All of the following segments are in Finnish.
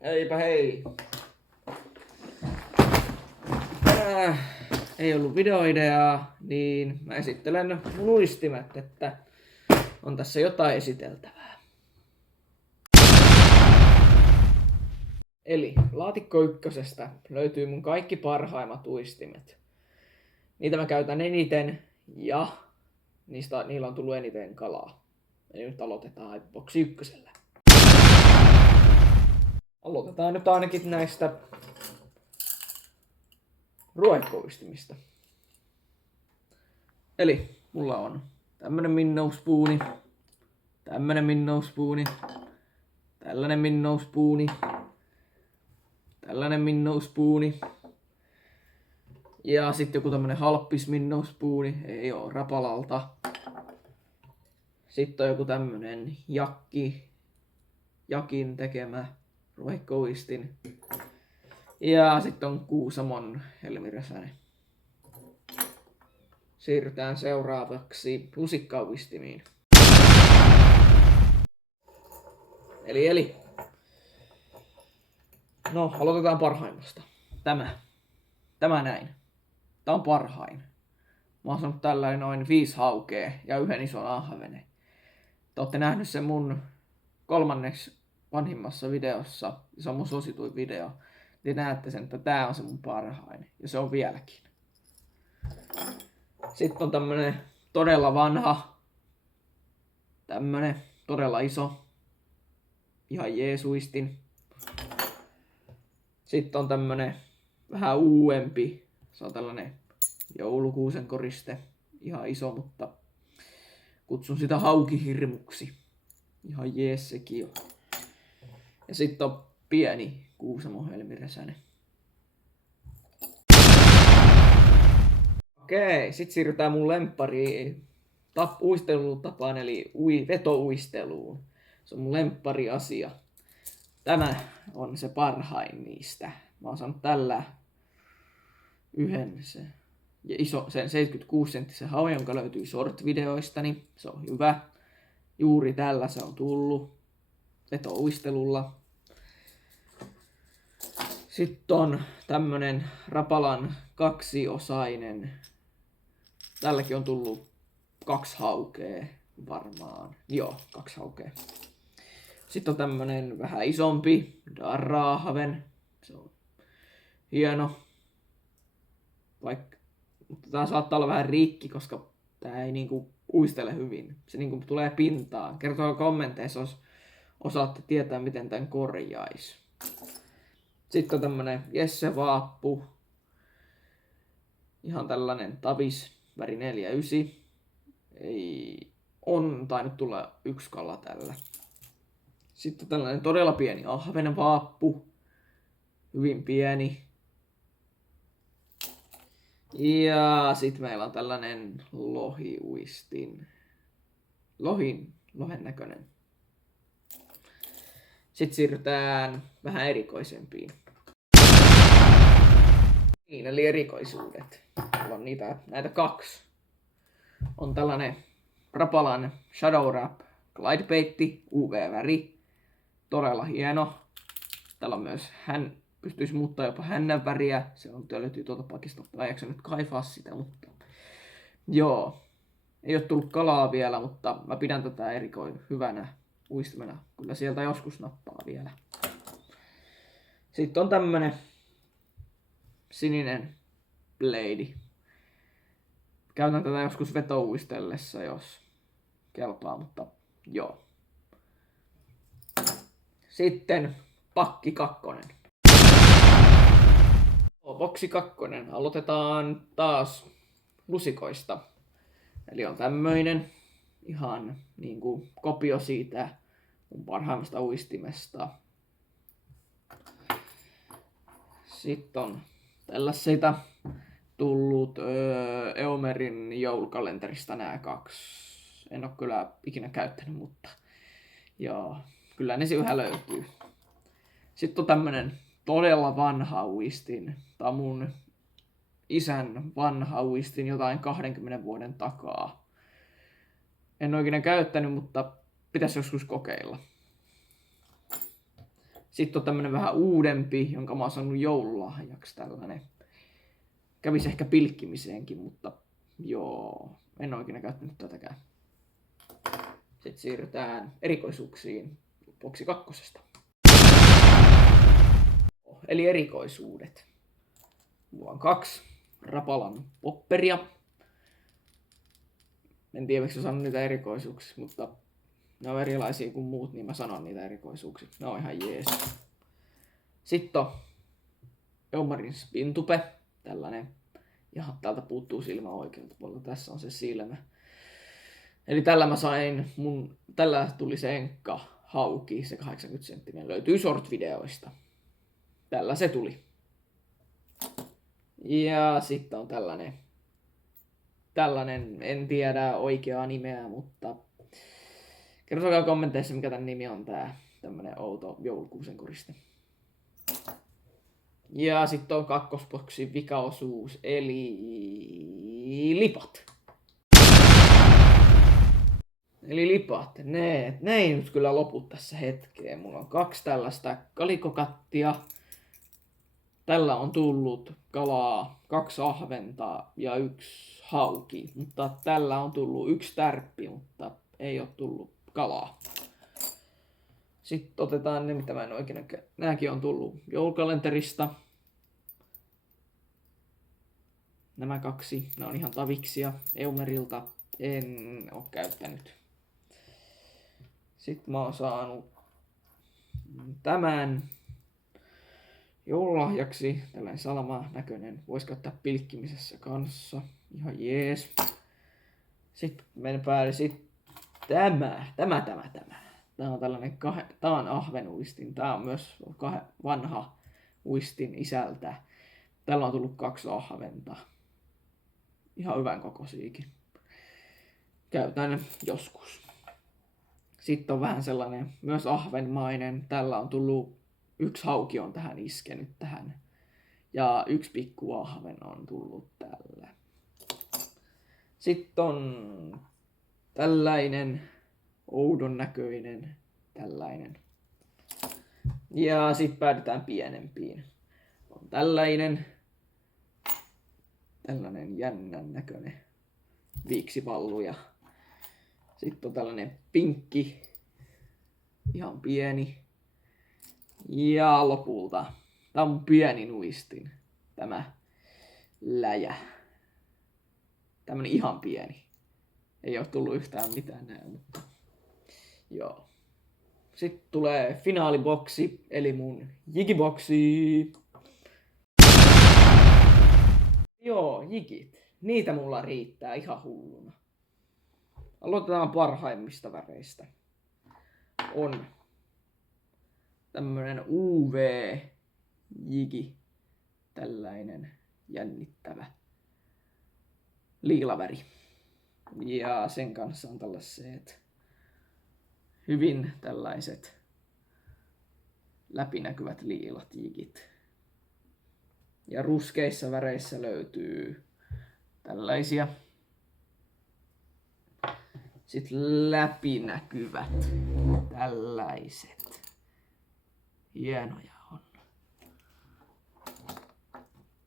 Eipä hei. Ei ollut videoideaa, niin mä esittelen mun uistimet, että on tässä jotain esiteltävää. Eli laatikko ykkösestä löytyy mun kaikki parhaimmat uistimet. Niitä mä käytän eniten ja niillä on tullut eniten kalaa. Eli nyt aloitetaan boksi ykkösellä. Aloitetaan nyt ainakin näistä ruohikouistimista. Eli mulla on tämmönen minnouspuuni, tämmönen minnouspuuni, tällainen minnouspuuni, tällainen minnouspuuni ja sitten joku tämmönen halppis minnouspuuni, ei oo Rapalalta. Sitten on joku tämmönen Jakin tekemä ruohikkouistin. Ja sitten on Kuusamon helmiräsänen. Siirrytään seuraavaksi lusikkauistimiin. Eli. No, aloitetaan parhaimmasta. Tämä näin. Tää on parhain. Mä oon saanut tällainen noin 5 haukea ja yhden ison ahvenen. Te ootte nähnyt sen mun 3. vanhimmassa videossa. Se on mun suosituin video. Te näette sen, että tää on se mun parhain. Ja se on vieläkin. Sitten on tämmönen todella vanha. Tämmönen todella iso. Ihan jeesuistin. Sitten on tämmönen vähän uudempi. Se on tällainen joulukuusen koriste. Ihan iso, mutta kutsun sitä haukihirmuksi. Ihan jees sekin on. Ja sitten on pieni Kuusamon helmiräsänen. Okei, sit siirrytään mun lemppariin uistelutapaan eli vetouisteluun. Se on mun lemppari asia. Tämä on se parhain niistä. Mä oon saanut tällä yhden sen 76 senttisen hauen, jonka löytyy short-videoista, niin se on hyvä. Juuri tällä se on tullut vetouistelulla. Sitten on tämmönen Rapalan 2-osainen. Tälläkin on tullut 2 haukea varmaan. Joo, 2 haukea. Sitten on tämmönen vähän isompi Darraahaven. Se on hieno. Mutta tää saattaa olla vähän rikki, koska tää ei niinku uistele hyvin. Se niinku tulee pintaan. Kertokaa kommenteissa, jos osaatte tietää, miten tän korjais. Sitten on tämmönen Jesse Vaappu. Ihan tällainen Tavis, väri 49. On tainnut tulla 1 kala tällä. Sitten on tällainen todella pieni ahvenen vaappu. Hyvin pieni. Ja sitten meillä on tällainen lohiuistin. Lohen näköinen. Sitten siirrytään vähän erikoisempiin. Niin, eli erikoisuudet. Meillä on näitä 2. On tällainen Rapalan Shadow Wrap Glidebaitti UV-väri. Todella hieno. Täällä on myös pystyisi muuttaa jopa hännän väriä. Se löytyy tuolta pakista. Mä en jaksa nyt kaifaa sitä, mutta joo. Ei ole tullut kalaa vielä, mutta mä pidän tätä hyvänä uistimena. Kyllä sieltä joskus nappaa vielä. Sitten on tämmönen sininen blade. Käytän tätä joskus vetouistellessa, jos kelpaa, mutta joo. Sitten pakki 2. Boksi 2. Aloitetaan taas lusikoista. Eli on tämmöinen ihan niinku kopio siitä mun parhaimmasta uistimesta. Sitten on tällaisita tullut Eomerin joulukalenterista nämä 2. En oo kyllä ikinä käyttänyt, mutta joo, kyllä ne yhä löytyy. Sitten on tämmönen todella vanha uistin. Tää on mun isän vanha uistin jotain 20 vuoden takaa. En ole ikinä käyttänyt, mutta pitäisi joskus kokeilla. Sitten on tämmönen vähän uudempi, jonka mä oon saanut joululahjaksi tällainen. Kävisi ehkä pilkkimiseenkin, mutta joo, en ole ikinä käyttänyt tätäkään. Sitten siirrytään erikoisuuksiin boksi 2. Eli erikoisuudet. Mulla on 2 Rapalan popperia. En tiedä, miksi sanon niitä erikoisuuksia, mutta ne on erilaisia kuin muut, niin mä sanon niitä erikoisuuksia. Ne on ihan jees. Sitten on Eumarin Spintupe, tällainen. Jaha, täältä puuttuu silmä oikealta puolelta. Tässä on se silmä. Eli tällä tuli se enkka hauki, se 80 senttinen. Löytyy short-videoista. Tällä se tuli. Ja sitten on tällainen, en tiedä oikeaa nimeä, mutta kertokaa kommenteissa, mikä tämän nimi on, tämmönen outo joulukuusen koriste. Ja sitten on kakkosboksin vikaosuus, eli lipat. Eli lipat, ne ei nyt kyllä lopu tässä hetkeen. Mulla on 2 tällaista kalikokattia. Tällä on tullut kalaa, 2 ahventa ja 1 hauki. Mutta tällä on tullut 1 tärppi, mutta ei ole tullut kalaa. Sitten otetaan ne, mitä mä en oikein näkään. Nääkin on tullut joulukalenterista. Nämä 2, ne on ihan taviksia Eumerilta. En oo käyttänyt. Sitten mä oon saanut tämän joululahjaksi. Tällainen salama näköinen. Vois käyttää pilkkimisessä kanssa. Ihan jees. Sitten meidän päälle tämä. Tää on tällainen tää on ahvenuistin. Tää on myös vanha uistin isältä. Tällä on tullut 2 ahventa. Ihan hyvän kokoisiakin. Käytän joskus. Sitten on vähän sellainen myös ahvenmainen. Tällä on tullut 1 hauki on tähän iskenyt tähän. Ja 1 pikku ahven on tullut tällä. Sitten on tällainen oudon näköinen tällainen. Ja sitten päädytään pienempiin. On tällainen jännän näköinen viiksipallu ja sitten on tällainen pinkki, ihan pieni. Ja lopulta, tää on mun pienin uistin, tämä läjä. Tämmönen ihan pieni. Ei oo tullut yhtään mitään näin, mutta joo. Sitten tulee finaaliboksi, eli mun jigiboksi. Joo, jigit. Niitä mulla riittää ihan hulluna. Aloitetaan parhaimmista väreistä. On tämmönen UV-jigi. Tällainen jännittävä liilaväri. Ja sen kanssa on tällaiset hyvin tällaiset läpinäkyvät liilat jigit. Ja ruskeissa väreissä löytyy tällaisia. Sitten läpinäkyvät tällaiset. Hienoja on.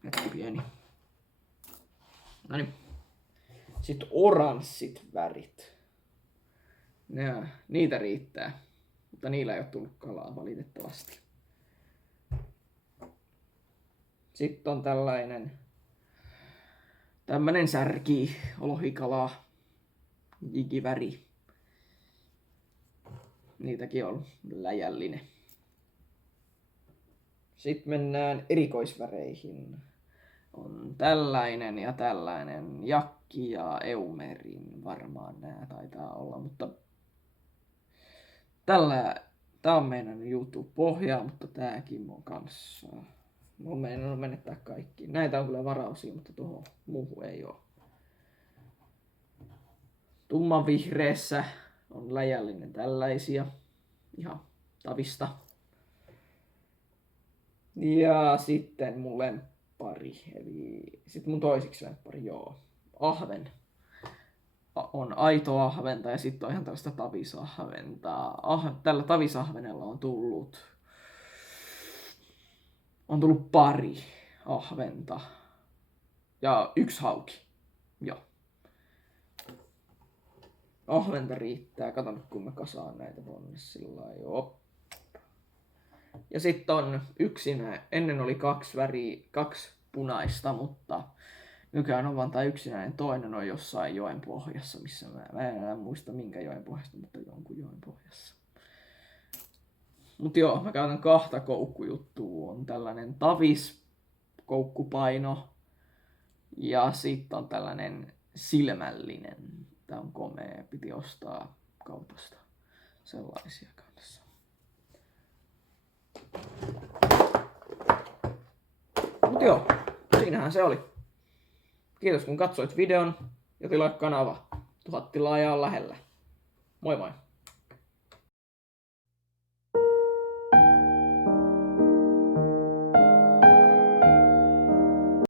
Hetki pieni. Noniin. Sitten oranssit värit. Niitä riittää. Mutta niillä ei ole tullut kalaa valitettavasti. Sitten on tämmönen särki lohikala jigiväri. Niitäkin on läjällinen. Sitten mennään erikoisväreihin. On tällainen ja tällainen. Jakki ja Eumerin varmaan nää taitaa olla, mutta tää on meidän YouTube-pohja, mutta tääkin on kanssa. Mä meinannut menettää kaikki. Näitä on kyllä varausia, mutta tuohon muuhun ei oo. Tumman vihreässä on läjällinen tällaisia. Ihan tavista. Ja sitten mun lemppari, eli sitten mun toisiksi lemppari, joo. Ahven. On aito ahventa ja sitten on ihan tällaista tavisahventaa. Tällä tavisahvenella on tullut On tullut pari ahventa. Ja 1 hauki. Joo. Ahventa riittää. Katon kun mä kasaan näitä tonne sillä lailla. Ja sitten on yksinä. Ennen oli 2 väriä, 2 punaista, mutta nykyään on vaan tää yksinäinen. Toinen on jossain joen pohjassa, missä mä en enää muista minkä joen pohjasta, mutta jonkun joen pohjassa. Mut joo, mä käytän 2 koukkujuttua. On tällainen Tavis koukkupaino. Ja sitten on tällainen silmällinen. Tää on komea. Piti ostaa kaupasta sellaisia kanssa. Mut joo, siinähän se oli. Kiitos kun katsoit videon ja tilaa kanava. 1000 tilaajaa on lähellä. Moi moi!